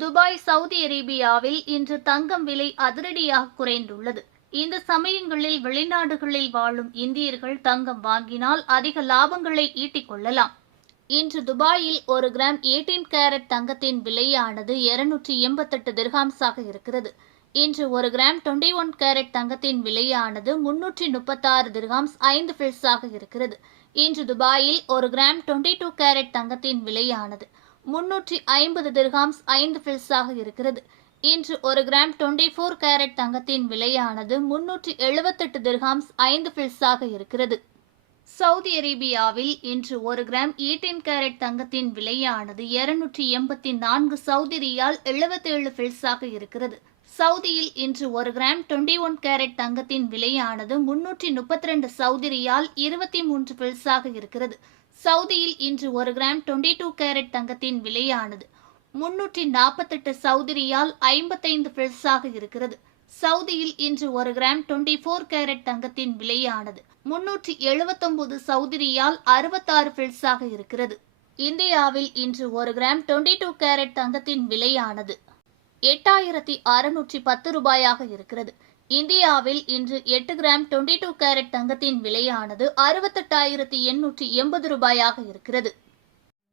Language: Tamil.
துபாய் சவுதி அரேபியாவில் இன்று தங்கம் விலை அதிரடியாக குறைந்துள்ளது. இந்த சமயங்களில் வெளிநாடுகளில் வாழும் இந்தியர்கள் தங்கம் வாங்கினால் அதிக லாபங்களை ஈட்டிக் கொள்ளலாம். இன்று துபாயில் ஒரு கிராம் 18 கேரட் தங்கத்தின் விலையானது 288 எண்பத்தெட்டு திர்ஹாம்ஸாக இருக்கிறது. இன்று ஒரு கிராம் 21 ஒன் கேரட் தங்கத்தின் விலையானது முன்னூற்றி முப்பத்தாறு திர்ஹாம்ஸ் ஐந்து பில்ஸாக இருக்கிறது. இன்று துபாயில் ஒரு கிராம் 22 டூ கேரட் தங்கத்தின் விலையானது முன்னூற்றி ஐம்பது திர்ஹாம்ஸ் ஐந்து பில்ஸாக இருக்கிறது. இன்று ஒரு கிராம் 24 ஃபோர் கேரட் தங்கத்தின் விலையானது முன்னூற்றி எழுபத்தெட்டு திர்காம்ஸ் ஐந்து பில்ஸாக இருக்கிறது. சவுதி அரேபியாவில் இன்று ஒரு கிராம் 18 கேரட் தங்கத்தின் விலையானது 284 எண்பத்தி நான்கு சவுதி ரியால் எழுபத்தேழு பில்ஸாக இருக்கிறது. சவுதியில் இன்று ஒரு கிராம் 21 ஒன் கேரட் தங்கத்தின் விலையானது முன்னூற்றி முப்பத்தி ரெண்டு சவுதி ரியால் இருபத்தி மூன்று பில்ஸாக இருக்கிறது. சவுதியில் இன்று ஒரு கிராம் 22 டூ கேரட் தங்கத்தின் விலையானது முன்னூற்றி நாற்பத்தெட்டு சவுதி ரியால் ஐம்பத்தைந்து பில்ஸாக இருக்கிறது. சவுதியில் இன்று ஒரு கிராம் 24 ஃபோர் கேரட் தங்கத்தின் விலையானது. முன்னூற்றி எழுபத்தொன்பது சவுதி ரியால் அறுபத்தாறு பில்ஸாக இருக்கிறது. இந்தியாவில் இன்று ஒரு கிராம் 22 டூ கேரட் தங்கத்தின் விலையானது எட்டாயிரத்தி அறுநூற்றி பத்து ரூபாயாக இருக்கிறது. இந்தியாவில் இன்று எட்டு கிராம் 22 டூ கேரட் தங்கத்தின் விலையானது அறுபத்தெட்டாயிரத்தி எண்ணூற்றி எண்பது ரூபாயாக இருக்கிறது.